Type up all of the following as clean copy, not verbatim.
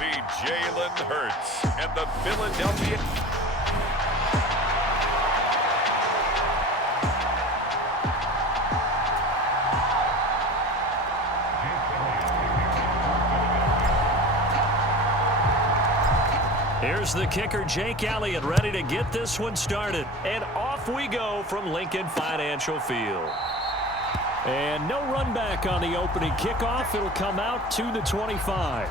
see Jalen Hurts and the Philadelphia. Here's the kicker, Jake Elliott, ready to get this one started. And off we go from Lincoln Financial Field. And no run back on the opening kickoff. It'll come out to the 25.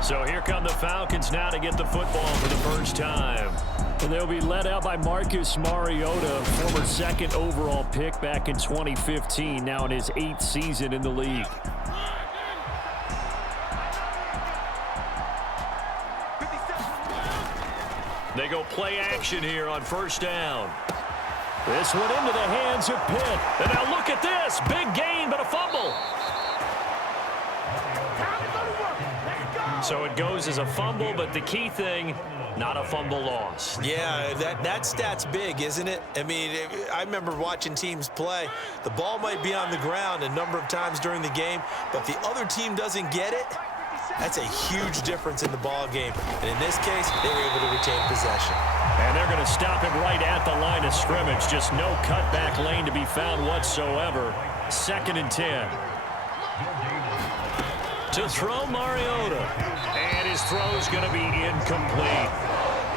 So here come the Falcons now to get the football for the first time. And they'll be led out by Marcus Mariota, former second overall pick back in 2015, now in his 8th season in the league. They go play action here on first down. This one into the hands of Pitt. And now look at this. Big gain, but a fumble. So it goes as a fumble, but the key thing, not a fumble loss. Yeah, that stat's big, isn't it? I mean, I remember watching teams play. The ball might be on the ground a number of times during the game, but the other team doesn't get it. That's a huge difference in the ball game. And in this case, they were able to retain possession. And they're going to stop him right at the line of scrimmage. Just no cutback lane to be found whatsoever. 2nd and 10. To throw Mariota. And his throw's going to be incomplete.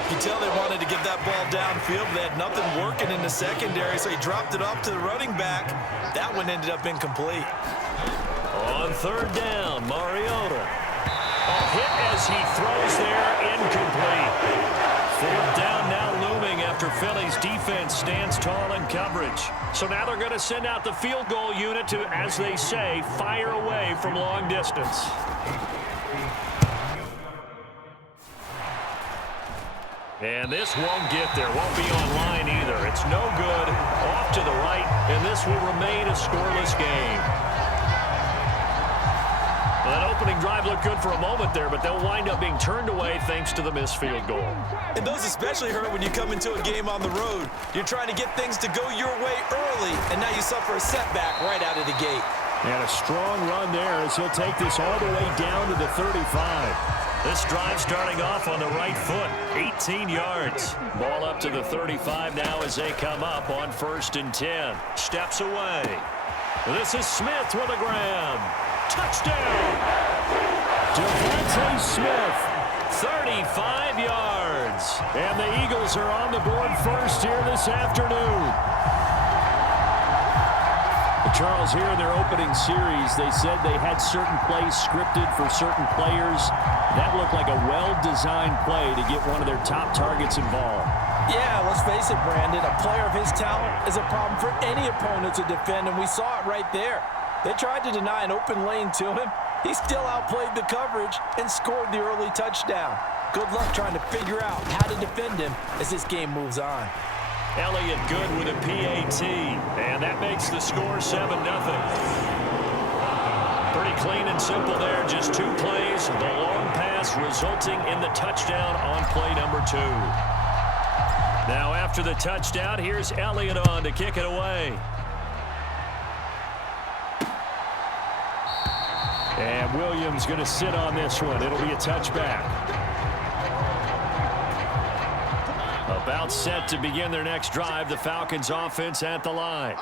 You can tell they wanted to get that ball downfield. They had nothing working in the secondary, so he dropped it off to the running back. That one ended up incomplete. On 3rd down, Mariota. A hit as he throws there, incomplete. 4th down now looming after Philly's defense stands tall in coverage. So now they're going to send out the field goal unit to, as they say, fire away from long distance. And this won't get there, won't be on line either. It's no good, off to the right, and this will remain a scoreless game. Well, that opening drive looked good for a moment there, but they'll wind up being turned away thanks to the missed field goal. And those especially hurt when you come into a game on the road. You're trying to get things to go your way early, and now you suffer a setback right out of the gate. And a strong run there as he'll take this all the way down to the 35. This drive starting off on the right foot, 18 yards. Ball up to the 35 now as they come up on 1st and 10. Steps away. This is Smith with a grab. Touchdown! DeVonta Smith, 35 yards. And the Eagles are on the board first here this afternoon. Charles, here in their opening series, they said they had certain plays scripted for certain players. That looked like a well-designed play to get one of their top targets involved. Yeah, let's face it, Brandon. A player of his talent is a problem for any opponent to defend, and we saw it right there. They tried to deny an open lane to him. He still outplayed the coverage and scored the early touchdown. Good luck trying to figure out how to defend him as this game moves on. Elliott good with a PAT, and that makes the score 7-0. Pretty clean and simple there, just 2 plays. The long pass resulting in the touchdown on play number 2. Now after the touchdown, here's Elliott on to kick it away. And Williams going to sit on this one. It'll be a touchback. About set to begin their next drive, the Falcons offense at the line.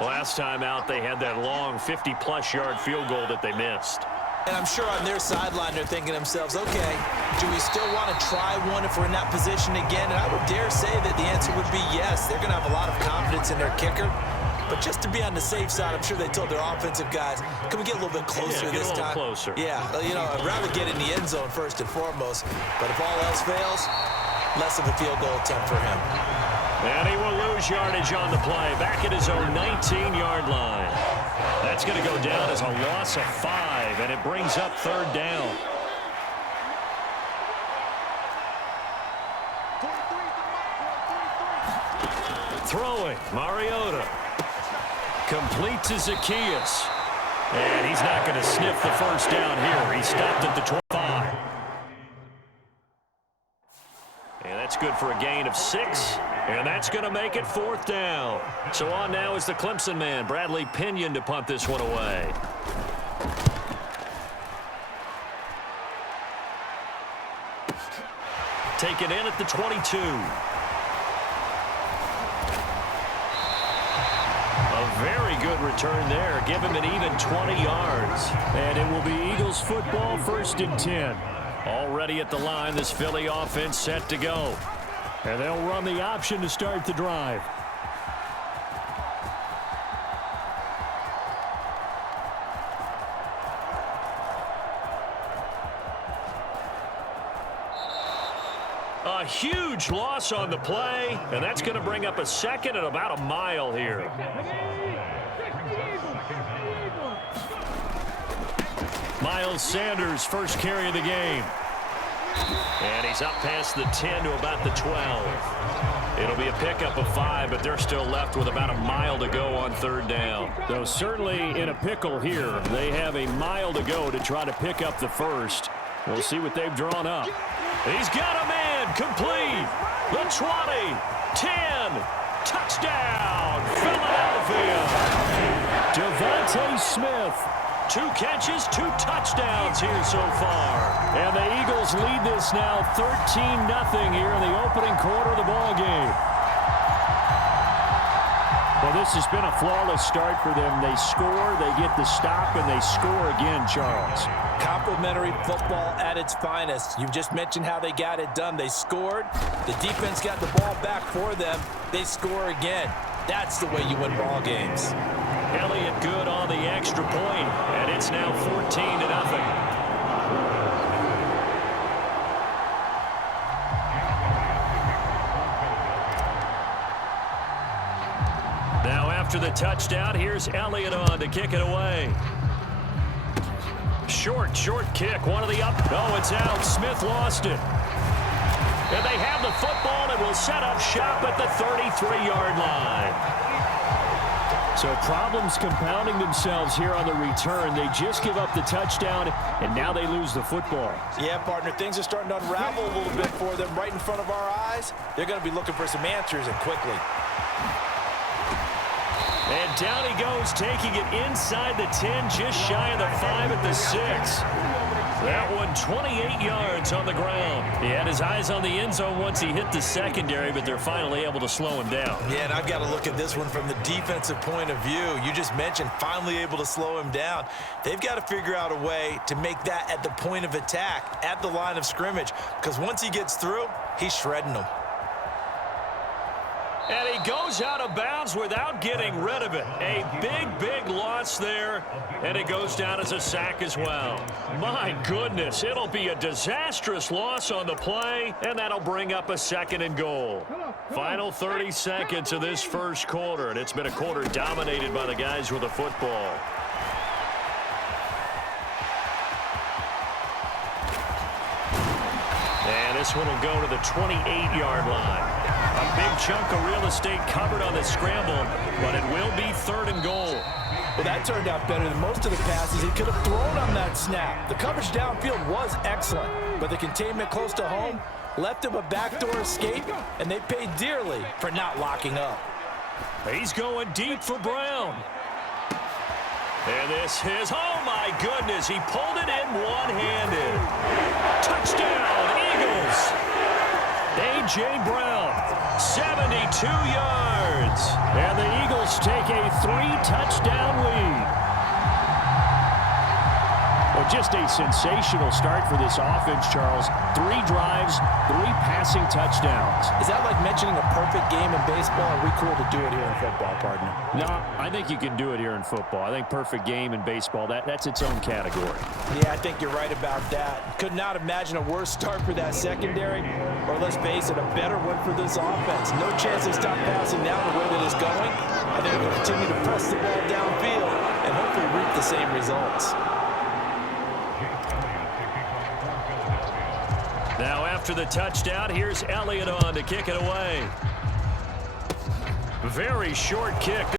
Last time out, they had that long 50-plus yard field goal that they missed. And I'm sure on their sideline they're thinking to themselves, okay, do we still want to try one if we're in that position again? And I would dare say that the answer would be yes. They're going to have a lot of confidence in their kicker. But just to be on the safe side, I'm sure they told their offensive guys, can we get a little bit closer this time? Get a little closer. Yeah, you know, I'd rather get in the end zone first and foremost. But if all else fails, less of a field goal attempt for him. And he will lose yardage on the play, back at his own 19-yard line. That's going to go down as a loss of 5, and it brings up 3rd down. Throwing, Mariota. Complete to Zacchaeus. And he's not going to sniff the first down here. He stopped at the 25. And that's good for a gain of 6. And that's going to make it 4th down. So on now is the Clemson man, Bradley Pinion, to punt this one away. taken in at the 22. A very good return there. Give him an even 20 yards. And it will be Eagles football, 1st and 10. Already at the line, this Philly offense set to go. And they'll run the option to start the drive. A huge loss on the play, and that's going to bring up a second and about a mile here. Miles Sanders, first carry of the game. And he's up past the 10 to about the 12. It'll be a pickup of 5, but they're still left with about a mile to go on 3rd down. Though certainly in a pickle here. They have a mile to go to try to pick up the first. We'll see what they've drawn up. He's got a man complete. The 20, 10, touchdown, Philadelphia. Devontae Smith. 2 catches, 2 touchdowns here so far. And the Eagles lead this now 13-0 here in the opening quarter of the ball game. Well, this has been a flawless start for them. They score, they get the stop, and they score again, Charles. Complimentary football at its finest. You've just mentioned how they got it done. They scored. The defense got the ball back for them. They score again. That's the way you win ball games. Elliott good on the extra point, and it's now 14-0. Now after the touchdown, here's Elliott on to kick it away. Short kick, one of the up. Oh, it's out. Smith lost it. And they have the football and will set up shop at the 33-yard line. So problems compounding themselves here on the return. They just give up the touchdown, and now they lose the football. Yeah, partner, things are starting to unravel a little bit for them right in front of our eyes. They're going to be looking for some answers, and quickly. And down he goes, taking it inside the 10, just shy of the 5 at the 6. That one 28 yards on the ground. He had his eyes on the end zone once he hit the secondary, but they're finally able to slow him down. Yeah, and I've got to look at this one from the defensive point of view. You just mentioned finally able to slow him down. They've got to figure out a way to make that at the point of attack, at the line of scrimmage, because once he gets through, he's shredding them. And he goes out of bounds without getting rid of it. A big loss there, and it goes down as a sack as well. My goodness, it'll be a disastrous loss on the play, and that'll bring up a 2nd and goal. Final 30 seconds of this first quarter, and it's been a quarter dominated by the guys with the football. And this one will go to the 28-yard line. A big chunk of real estate covered on the scramble, but it will be 3rd and goal. Well, that turned out better than most of the passes he could have thrown on that snap. The coverage downfield was excellent, but the containment close to home left him a backdoor escape, and they paid dearly for not locking up. He's going deep for Brown. And this is, oh my goodness, he pulled it in one-handed. Touchdown, Eagles. A.J. Brown, 72 yards. And the Eagles take a 3-touchdown lead. Well, just a sensational start for this offense, Charles. 3 drives, 3 passing touchdowns. Is that like mentioning a perfect game in baseball? Or are we cool to do it here in football, partner? No, I think you can do it here in football. I think perfect game in baseball, that's its own category. Yeah, I think you're right about that. Could not imagine a worse start for that secondary, or let's face it, a better one for this offense. No chance they stop passing now the way that it's going. I think they'll continue to press the ball downfield and hopefully reap the same results. Now after the touchdown, here's Elliott on to kick it away. Very short kick.